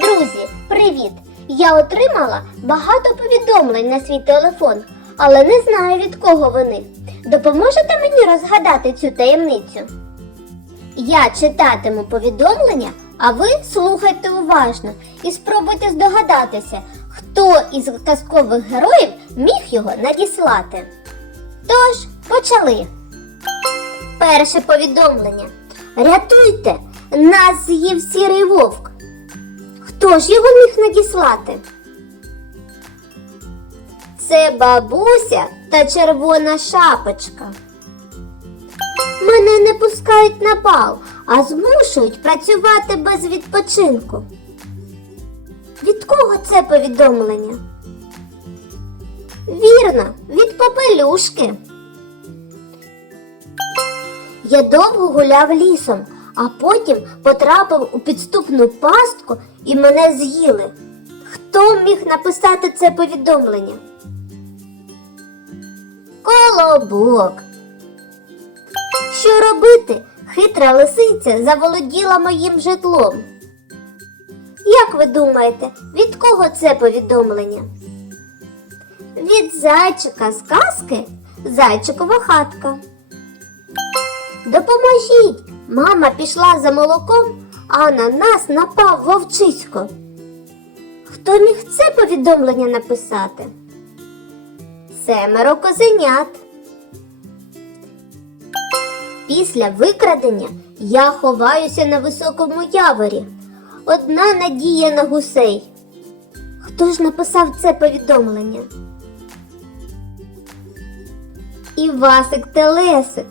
Друзі, привіт! Я отримала багато повідомлень на свій телефон, але не знаю від кого вони. Допоможете мені розгадати цю таємницю? Я читатиму повідомлення, а ви слухайте уважно і спробуйте здогадатися, хто із казкових героїв міг його надіслати. Тож, почали. Перше повідомлення. Рятуйте! Нас з'їв сірий вовк. Хто ж його міг надіслати? Це бабуся та червона шапочка. Мене не пускають на бал, а змушують працювати без відпочинку. Від кого це повідомлення? Вірно, від попелюшки. Я довго гуляв лісом, а потім потрапив у підступну пастку і мене з'їли. Хто міг написати це повідомлення? Колобок. Що робити? Хитра лисиця заволоділа моїм житлом. Як ви думаєте, від кого це повідомлення? Від зайчика з казки Зайчикова хатка. Допоможіть! Мама пішла за молоком, а на нас напав вовчисько. Хто міг це повідомлення написати? Семеро козенят. Після викрадення я ховаюся на високому яворі. Одна надія на гусей. Хто ж написав це повідомлення? Івасик Телесик.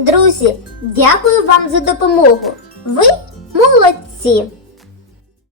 Друзі, дякую вам за допомогу. Ви молодці!